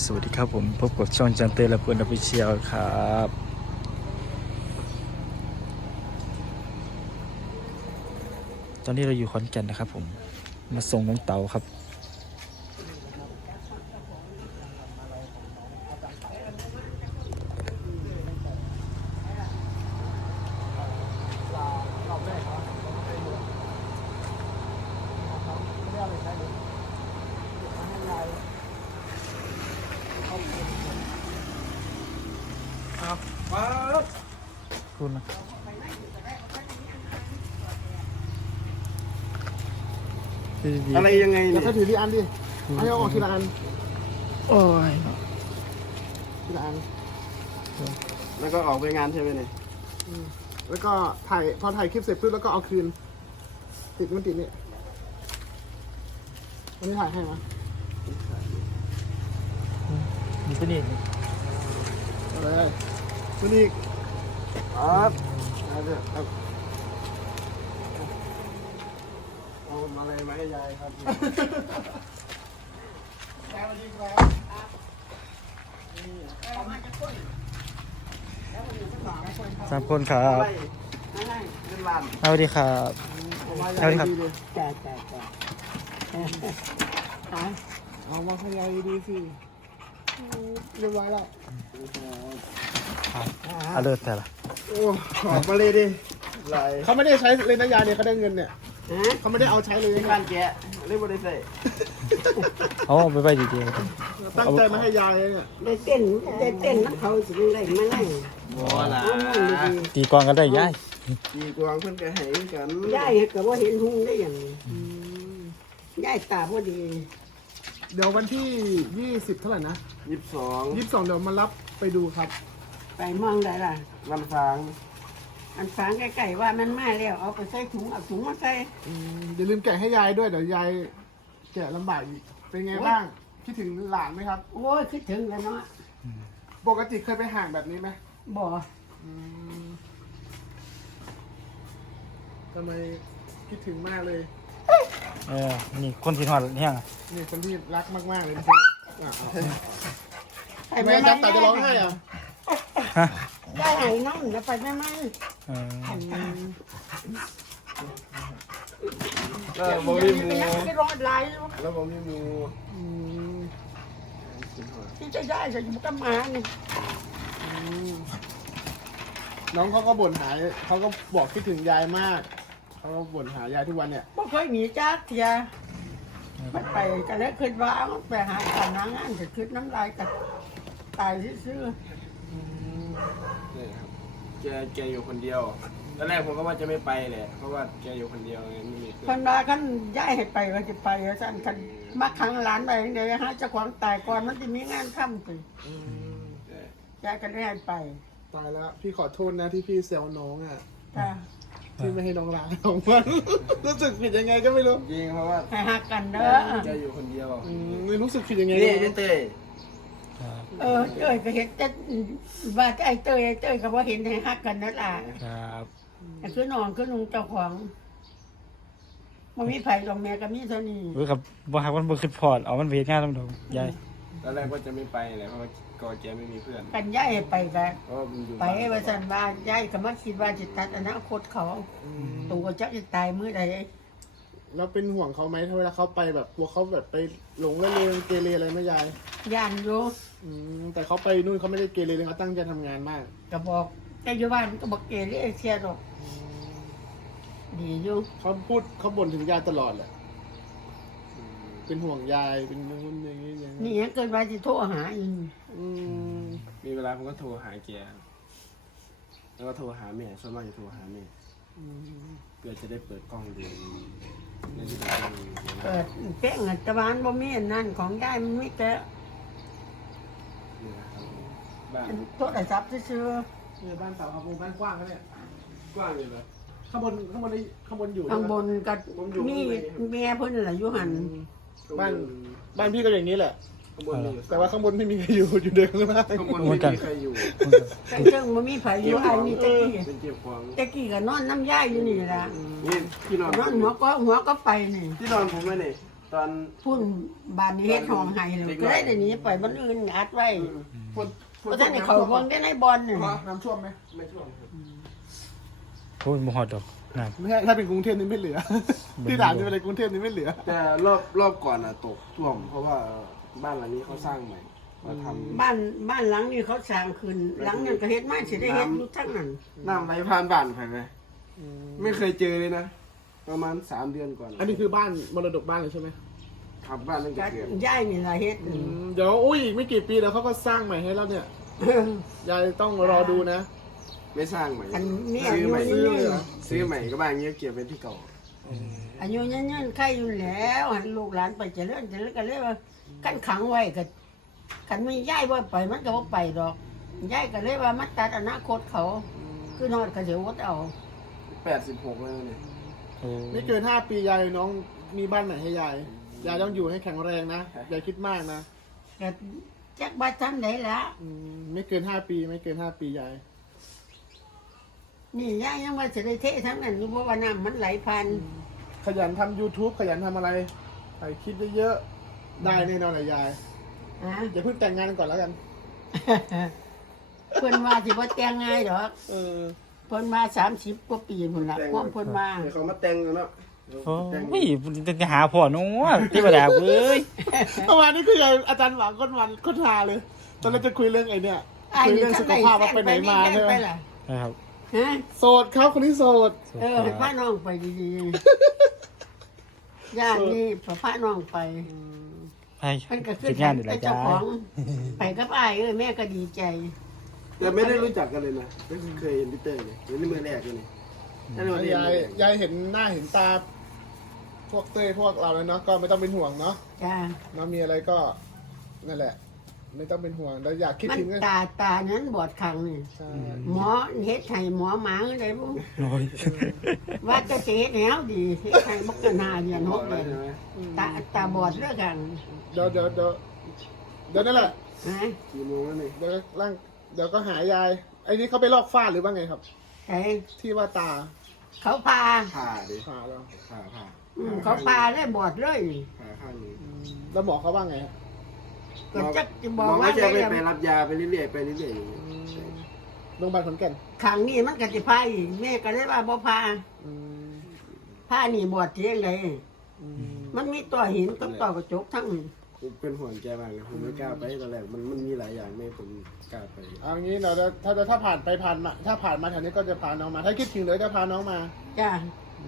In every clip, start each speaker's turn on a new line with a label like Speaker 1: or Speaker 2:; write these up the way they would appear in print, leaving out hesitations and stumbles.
Speaker 1: วัสดีครับผมพบกับช่องจันเตอร์และเพื่อนอภิเชียลครับตอนนี้เราอยู่ขอนแก่นนะครับผมมาส่งน้องเต๋าครับคุณนะ
Speaker 2: อะไรยังไง
Speaker 3: แล้
Speaker 2: เนี่
Speaker 3: วย ก็ถือที่อันดิให้เอาออกทีละอัน
Speaker 1: โอ้ย
Speaker 3: ทีละอัน
Speaker 2: แล้วก็ออกไปงานใช่ไหมเนี่ย
Speaker 3: แล้วก็ถ่ายพอถ่ายคลิปเสร็จปุ๊บแล้วก็เอาคืน ติดมันติดเนี่ยวันนี้ถ่ายให้นะ
Speaker 1: มีตัวนี้
Speaker 3: เอาเลยวันนี้
Speaker 2: ครับเอาอะไรมาให้ยายครับ
Speaker 1: สามคนครับ
Speaker 2: เงินล้าน
Speaker 1: สวัสดีครับ
Speaker 3: เอามา
Speaker 1: ครับ
Speaker 3: ดีเลย
Speaker 4: จ้าจ้าจ้าหา
Speaker 3: เอามาให้ยายดีสิเรียบร้อยแล้ว
Speaker 1: อเลิร์แต่ละ
Speaker 3: โอ้
Speaker 2: ออกมาเลยดิไหล
Speaker 3: เขาไม่ได้ใช้เลยนะยาเนี่ยเขาได้เงินเนี่ย
Speaker 4: ฮะ
Speaker 3: เขาไม่ได้เอาใช้เลย
Speaker 2: ที่
Speaker 3: นะ
Speaker 2: บ้านแกเรียกว่าได้ใส่
Speaker 1: เอาไปดี
Speaker 3: ตั้งใจมาให้ยายเลยเนี่ย
Speaker 4: ได้เต้นน้ำเขาสิได้มาไล่
Speaker 2: บ่ล่ะ
Speaker 4: เอาเงินดี
Speaker 1: ๆตีกลองกันได้ย่าย
Speaker 2: ตีกวางเพิ่นก็ให้กัน
Speaker 4: ๆย่ายก็บ่เห็นหุงได้อย่างนี้ย่ายตาบ่ดี
Speaker 3: เดี๋ยววันที่20เท่าไหร่นะ
Speaker 2: 22
Speaker 3: 22เดี๋ยวมารับไปดูครับ
Speaker 4: ไปมองได้ล่ะ
Speaker 2: วันฟาง
Speaker 4: อันฟางใกล้ๆว่ามันมาแล้วเอาไปใส่ถุงเอาถุงมาใส่
Speaker 3: อย่าลืมแกะให้ยายด้วยเดี๋ยวยายแกะลำบากอีกเป็นไงบ้างคิดถึงหลานไหมครับ
Speaker 4: โอ้ยคิดถึงแล้วเนาะ
Speaker 3: ปกติเคยไปห่างแบบนี้ไหม
Speaker 4: บ่
Speaker 3: ทำไมคิดถึงมากเลย
Speaker 1: นี่คนที่ทอดเนี่ยง
Speaker 3: นี่คนที่รักมากๆเลยนะ
Speaker 4: ไป
Speaker 3: แม่จับตาจะร้องไห้เหรอ่ะ
Speaker 1: ฮะ
Speaker 4: ย่ายให้น้องแล้วไปไม่ไม่
Speaker 1: เออ
Speaker 2: แล้วบ่มีหมู
Speaker 4: ไม่ร้องลาย
Speaker 2: แล้วบ่มีหมู
Speaker 4: ที่จะย่ายจะอยู่กับหมานี่
Speaker 3: น้องเขาก็บ่นหาเขาก็บอกคิดถึงยายมากเขาก็บ่นหายายทุกวันเนี่ย
Speaker 4: บ่เคยหนีจากเทียมันไปก็แล้วคิดว่ามันไปหาการงานก็คิดน้ำลายกับตายซื่อ
Speaker 2: นี่ครับแกอยู่คนเดียวตอนแรกผมก็ว่าจะไม่ไปแหละเพราะว่าแกอยู่คนเดียวไงไม่มี
Speaker 4: ๆ
Speaker 2: เพื่
Speaker 4: ค
Speaker 2: อน
Speaker 4: นว่าคันย้ายให้ไปก็จะไปว่าซั่นคันมาขังหลานไปเดี๋ยวหาเจ้าของตายก่อนมันจะมีงานทำสิ
Speaker 2: ใช่
Speaker 4: ยายก็ได้ให้ไป
Speaker 3: ตายแล้วพี่ขอโทษนะที่พี่แซวน้องอ่ะ
Speaker 4: จ้า
Speaker 3: ที่ไม่ให้น้องรักของมันรู้สึกผิดยังไงก็ไม่รู้
Speaker 2: จริงเพราะว่า
Speaker 4: ให้หักกันเด้อ
Speaker 2: แกอยู่คนเดียว
Speaker 3: ไม่รู้สึกผิดยังไง
Speaker 2: นี่
Speaker 3: ก็ไม่
Speaker 2: ไอ้
Speaker 3: รู้
Speaker 2: เต้ย
Speaker 1: ครับ
Speaker 4: เอ้ยก็เห็นแต่ว่าไอ้เต้ยก็บ่เห็นให้หักกันนั่นล่ะ
Speaker 1: ครับ
Speaker 4: แต่คือน้องคือนุ่งเจ้าของบ่มีไผดอกแม่ก็มีเท่านี้
Speaker 1: เออครับบ่ฮักมันบ่ขึ้นพอดเอามันไปเฮ็ดงานลำดงยาย
Speaker 2: ตอนแรกว่าจะไม่ไปเลยเพราะว่าก่อนแกไม่มีเพื่อน
Speaker 4: กันย้ายให้ไปก็
Speaker 2: เพราะว่ามันอยู่
Speaker 4: ไปว่าซั่นว่าย้ายก็มาคิดว่าสิตัดอนาคตเขาตัวจักสิตายมื้อใด
Speaker 3: แล้วเป็นห่วงเขาไหมถ้าเวลาเขาไปแบบกลัวเขาแบบไปหลงละเลงเกเรอะไรไหมยาย
Speaker 4: ย่านอยู่
Speaker 3: แต่เขาไปนู่นเขาไม่ได้เกเรเลยเขาตั้งใจทำงานมาก
Speaker 4: ก็บอกแต่อยู่บ้านก็บอกเกเรเสียดอกดีอยู่
Speaker 3: เขาบ่นถึงยายตลอดแหละเป็นห่วงยายเป็นนู่นอย่างนี้อย่าง
Speaker 4: นี่
Speaker 3: นี้
Speaker 4: ยังเกิดว่าจะโทรหาอีก
Speaker 3: อืม
Speaker 2: มีเวลาผมก็โทรหาแกแล้วก็โทรหาแม่ส่วนมากจะโทรหาแม่เพื่อจะได้เปิดกล้องดูในที่เราดู
Speaker 4: เปิดเป้งอัตบานบ่มีอันนั่นของได้มันมีแต่
Speaker 2: นี่นะครับบ้าน
Speaker 4: โทรศัพท์ซื่อ
Speaker 3: เนี่ยบ้านเสาครับวงบ้านกว้างนะเนี่ย
Speaker 2: กว้างเลยเหรอ
Speaker 3: ข้างบนอยู่
Speaker 4: ๆข้างบนก็มีแม่เพิ่นน่ะอยู่หั่น
Speaker 3: บ้านพี่ก็อย่างนี้แหละ
Speaker 2: ข้างบนมีอยู่
Speaker 3: แต่ว่าข้างบนไม่มีใครอยู่อยู่เดินข้างล่าง
Speaker 2: ข้างบนไม่มีใครอยู่
Speaker 4: แต่เจังบ่มีไผอยู่อันนี้ตะกี้
Speaker 2: เป็นเก็บของ
Speaker 4: ตะกี้ก็นอนน้ำยายอยู่นี่ล่ะ
Speaker 2: นี่ที่นอน
Speaker 4: นอนหัวก็ไปนี่
Speaker 2: ที่นอนผมไหมเนี่ยตอน
Speaker 4: พุ่นบ้านนี้เฮ็ดห้องให้เลยก็ได้แต่นี้ปล่อยบ้านอื่นอัดไว้
Speaker 3: ฝน
Speaker 4: เพราะฉะนั้นเขาวงได้ในบอลนี่
Speaker 3: น้ำท่วมไหม
Speaker 2: ไม่ช่วงครับ
Speaker 1: โอ้ยบ่ฮอดดอกน้
Speaker 3: ไม่ใช่ถ้าเป็นกรุงเทพนี่ไม่เหลือ ที่ด่านนี่เป็นกรุงเทพนี่ไม่เหลือ
Speaker 2: แต่รอบก่อนอ่ะตกท่วมเพราะว่าบ้านหลังนี้เขาสร้างใหม่เขาทำ
Speaker 4: บ้านหลังนี้เขาสร้างขึ้นหลังนั้นก็เฮ็ดมาสิได้เฮ็ดอยู่ทั้งนั้น
Speaker 2: น้ำไหลผ่านบ้านไปไหมไม่เคยเจอเลยนะ ประมาณ3 เดือนก่อน
Speaker 3: อันนี้คือบ้านมรดกบ้านเลยใช่ไหม
Speaker 2: ขับบ้านตั้งแต่
Speaker 4: ก็
Speaker 2: เกิด
Speaker 4: ย้ายนี่ล่ะเฮ็ด
Speaker 3: เดี๋ยวอุ้ยอีกไม่กี่ปีแล้วเขาก็สร้างใหม่ให้แล้วเนี่ยยายต้องรอดูนะ
Speaker 2: ไม่สร้างใหม่
Speaker 4: อันนี้
Speaker 2: ซื้อใหม่
Speaker 4: อายุยืน
Speaker 2: ซื้อใหม่ก็บ้านเงี้ยเก็บเป็นที่เก่า
Speaker 4: อายุยืนใครอยู่แล้วหันลูกหลานไปเจริญก็เลยว่ากันขังไว้ก็กันไม่ย้ายบ่ไปมันก็บ่ไปดอกย้ายก็เลยว่ามันตัดอนาคตเขา คือนอดก็สิอดเอา
Speaker 2: 86แล้วเนี่ย
Speaker 1: ำโอ้
Speaker 3: ไม่เกิน5 ปียายน้องมีบ้านไหนให้ยายยายต้องอยู่ให้แข็งแรงนะอย่าคิดมากนะ
Speaker 4: ก็จักบ่ทันได้ละ
Speaker 3: ไม่เกิน5 ปีไม่เกิน5 ปียาย
Speaker 4: นี่ย้ายยังว่าสิได้เททั้งนั้นอยู่บ่ว่าน้ำมันไหลผ่าน
Speaker 3: ขยันทำ YouTube ขยันทำอะไรถ่ายคลิปเยอะๆได้แน่นอนเลยยาย
Speaker 4: ฮะ
Speaker 3: อย่าเพิ่งแต่งงานก่อนแล้วกัน
Speaker 4: เพิ่นว่าสิบ่แต่งง่ายดอก
Speaker 3: เออ
Speaker 4: เพิ่นมา30 กว่าปีพุ่นล่ะความเพิ่นมา
Speaker 2: เดี๋ยวเขามาแต่งกันเนาะ
Speaker 1: โอ้ยจะหาพ่อเนาะเทวดาเอ้ย
Speaker 3: เมื่อวานนี้คือยายอาจารย์หวังก้นทาเลย ตอนแรกจะคุยเรื่องไอ้เนี่ยคุยเรื่องสุขภาพว่าไปไหนมาใช่ไหม
Speaker 4: ล่ะ
Speaker 1: นะครับ
Speaker 4: ฮะ
Speaker 3: โสดครับคนนี้โสด
Speaker 4: ให้พาน้องไปดีๆญาตินี่พาน้องไป
Speaker 1: ให้
Speaker 4: มันก็ขึ้
Speaker 1: เฮ็
Speaker 4: น
Speaker 1: ดงานนี่แหละ
Speaker 4: เจ้า
Speaker 1: จ้า
Speaker 4: ของไปกับอ้ายแม่ก็ดีใจ
Speaker 2: แต่ไม่ได้รู้จักกันเลยนะไม่เคยเห็นพี่เต้ยเลยเห็นในมือแรกเลยนี่ถ้าเราเรียน
Speaker 3: ยายเห็นหน้าเห็นตา พวกเต้ยพวกเราแล้วเนาะก็ไม่ต้องเป็นห่วงเนาะ
Speaker 4: จ้า
Speaker 3: เนาะมีอะไรก็นั่นแหละ ไม่ต้องเป็นห่วงเราอยากคิด
Speaker 4: มัน
Speaker 3: ถึงก็
Speaker 4: ตานั้นบอดข้างนี่
Speaker 3: ใช่
Speaker 4: หมอเฮ็ดให้หมอหมาอะไรบ่
Speaker 1: โอ้ย
Speaker 4: ว่าจะเฮ็ดแนวดีเฮ็ดให้บ่เกิน5เดือน
Speaker 2: บอก
Speaker 4: 6
Speaker 2: แล้
Speaker 4: เดื
Speaker 2: ว
Speaker 4: อน
Speaker 2: ใช่ไหม
Speaker 4: ตาบอดเรื่องกัน
Speaker 3: เดี๋ยวนั่นแหละ
Speaker 4: นะ
Speaker 2: กี่โมงแล้วนี่
Speaker 3: เดี๋ยวก็หายายไอ้นี่เขาไปลอกฝ้าหรือว่าไงครับ
Speaker 4: ไอ้
Speaker 3: ที่ว่าตา
Speaker 4: เขาพา
Speaker 2: ผ่าดิ
Speaker 3: ผ่าแล้ว
Speaker 2: ผ่า
Speaker 4: เขาพาได้บอดเลย
Speaker 2: ผ่าข้างนี้
Speaker 3: แล้วหมอเขาว่าไงฮะ
Speaker 4: ก็จักจะ
Speaker 2: ห
Speaker 4: บ
Speaker 2: ม
Speaker 4: อ
Speaker 2: อก ก็
Speaker 4: ว่า
Speaker 2: จะ
Speaker 4: ได้
Speaker 2: ไปรับยาไปเรื่อยๆไปเรื่อยๆอย่างเงี้ย
Speaker 3: โรงพยาบาลขอนแก่น
Speaker 4: ขังนี่มันก็สิพาอีกแม่ก็เลยว่าบ่พา
Speaker 3: อืม
Speaker 4: พานี่บอดเที่ยงเลย
Speaker 3: อืม
Speaker 4: มันมีต่อหินกับต่อกระจกทั้งนี้
Speaker 2: ผมเป็นห่วงแกมากเลยผมไม่กล้าไปตอนแรกมันมีหลายอย่างไม่ผมกล้าไป
Speaker 3: เอางี้เราถ้าผ่านไปผ่านมาถ้าผ่านมาแถวนี้ก็จะพาน้องมา ถ้าคิดถึงเลยก็พาน้องมา
Speaker 4: จ้า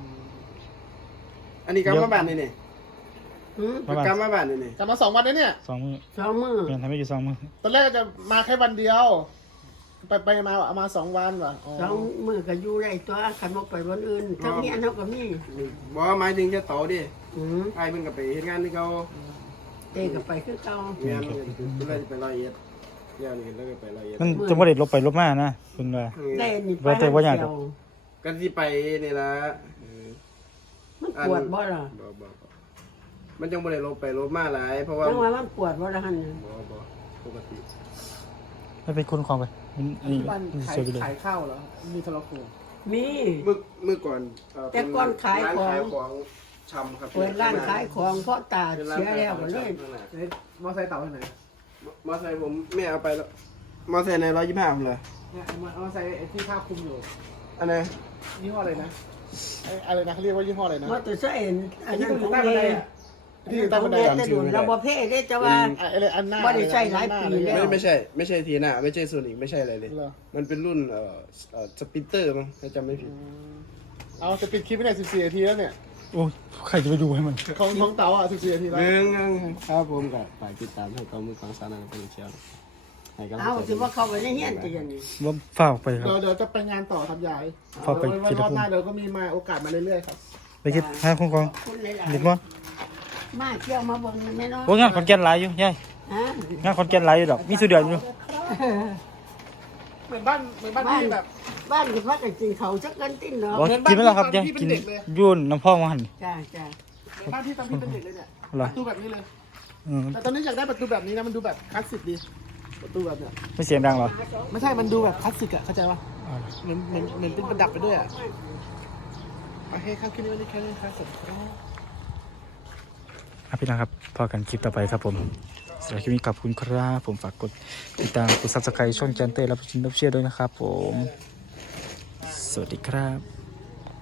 Speaker 2: อันนี้กำมาบ้านนี่นี่
Speaker 4: หืม
Speaker 2: กำมาบ้านนี่นี่
Speaker 3: กลับมา2 วันแล้วเนี่ย
Speaker 1: 2 มื้อ
Speaker 4: สองมือ
Speaker 1: เปลี่ยนทำให้อยู่2 มื้อ
Speaker 3: ตอนแรกก็จะมาแค่วันเดียว ไปมาเอามา2 วันว่ะอ๋อ
Speaker 4: สองมือก็อยู่ได้ตัวขันบ่ไปวันอื่นทั้งนี้อันเฮาก็มี
Speaker 2: บอกว่าหมายถึงแค่โตดิ
Speaker 4: หืม
Speaker 2: ไอ้เพิ่นก็ไปเฮ็ดงานที่เขา
Speaker 4: เตะก็ไปคือเก่าง
Speaker 2: านเพิ่นเลยไป100เอ็ดเดี๋ยวนี้แล้วก็ไป100เอ็ด
Speaker 1: มันจะบ่ได้ลบไปลบมานะเพิ่นว่า
Speaker 4: ได้นี่ไป
Speaker 1: ว่าแต่ว่าอยาก
Speaker 4: เดียว
Speaker 2: ก็สิไปนี่ล่ะ
Speaker 4: มันปวดบ่ล่ะ
Speaker 2: บ่มันจังบ่ได้ลบไปลบมาหลายเพราะว่า
Speaker 4: จังว่ามันปวดบ่ล่ะหั่นน่ะ
Speaker 2: บ่ปกติ
Speaker 1: ไม่เป็นคนของไปมันอันนี้
Speaker 3: บ้าน
Speaker 1: เสียไปเลย
Speaker 3: ขายข้าวเหรอ มีโทรโขง
Speaker 4: มี
Speaker 2: เมื่อก่อน
Speaker 4: แต่ก่อนขายของ
Speaker 2: ร้นขายของชำครับ
Speaker 4: เปิดร้านขายของเพราะตา
Speaker 2: เป็นร้าน
Speaker 4: เสียแล้วก็เลย
Speaker 3: เอ๊ะมอไซค์เต่าที่ไหน
Speaker 2: มอไซค์ผมแม่เอาไปแล้วมอไซค์ใน125ผมเลย
Speaker 3: เนี่ยมอไซค์ไอ้ที่ผ้าคลุมอยู่
Speaker 2: อันไหน
Speaker 3: ยี่ห้ออะไรนะอะไรนะเขาเรียกว่ายี่ห้ออะไรนะ
Speaker 4: มอเตอร์ไซค์อันนั้นของ
Speaker 3: ใต้บัน
Speaker 4: เด
Speaker 3: ไดอะที่อยู่ใต้บันได
Speaker 4: แต่ดุนเราบ่เพ่ได้จะว่า
Speaker 3: อะไรอันหน้า
Speaker 4: บ่ได้ใช้หลายปีแล้ว
Speaker 2: ไม่ใช่ทีน่าไม่ใช่โซนิกไม่ใช่อะไรเลย
Speaker 3: เหรอ
Speaker 2: มันเป็นรุ่นสปิเตอร์มั้งถ้าจำไม่ผิด
Speaker 3: เอาจะปิดคลิปไปไหน14 นาทีแล้วเนี่ย
Speaker 1: โอ้ยใครจะไปดูให้มัน
Speaker 3: ของเต๋าอ่ะ14 นาทีแล้ว
Speaker 2: ครับผมกับฝากติดตามให้กองมือของสานาเป็นเชียวให้กำลัง
Speaker 4: เอา
Speaker 2: ใจ
Speaker 4: สิว่าเข้าไปในเฮียนตีนี่
Speaker 1: บ่ฝ้ากไปครับ
Speaker 3: เดี๋ยวจะไปงานต่อครับยาย
Speaker 1: ฝากไป
Speaker 3: วัน
Speaker 1: คิด
Speaker 3: ร
Speaker 1: ละ
Speaker 3: อบ
Speaker 1: พุ่
Speaker 3: ห
Speaker 1: ม
Speaker 3: น้าเดี๋ยวก็มีมาโอกาสมาเรื่อยๆครับ
Speaker 1: ไปคิดให้คุณกอง
Speaker 4: คุณหลาย
Speaker 1: เด็กบ่
Speaker 4: ๆมาเที่ยวมาเบิ่งแม่เนาะ
Speaker 1: โอ้ยงานขอนแก่นหลายอยู่ยาย
Speaker 4: ฮะ
Speaker 1: งานขอนแก่นหลายอยู่ดอกมีสุดเดือนอยู่
Speaker 3: เหมือนบ้านที่แบบ
Speaker 4: บ้านก็พักกันกินเขาวจักกันติ้นเนาะ
Speaker 1: บ่กินไม่แล้วครับยายกินยุ่นน้ำพ่อมาหั่น
Speaker 4: จ้าจ้า
Speaker 3: เหมือนบ้านที่ตอนพี่เป็นเด็กเลยเนี่ย
Speaker 1: เหรอ
Speaker 3: ประตูแบบนี้เลย
Speaker 1: อืม
Speaker 3: แต่ตอนนี้อยากได้ประตูแบบนี้นะมันดูแบบคลาสสิกดีประตูแบบเนี้ย
Speaker 1: ไม่เสียงดังเหรอ
Speaker 3: ไม่ใช่มันดูแบบคลาสสิกอะเข้าใจป่ะ
Speaker 1: อ๋อ
Speaker 3: เหมือนเป็นประดับไปด้วยอะโอเคครับคลิปนี้วันนี้แค่นี้ครับสวัสดีครับ
Speaker 1: พี่น้องครับพอกันคลิปต่อไปครับผมสำหรับคลิปนี้ขอบคุณครับผมฝากกดติดตามกด Subscribe ช่องแจนเต้และพิชินรับเชื่อด้วยนะครับผมสวัสดีครับ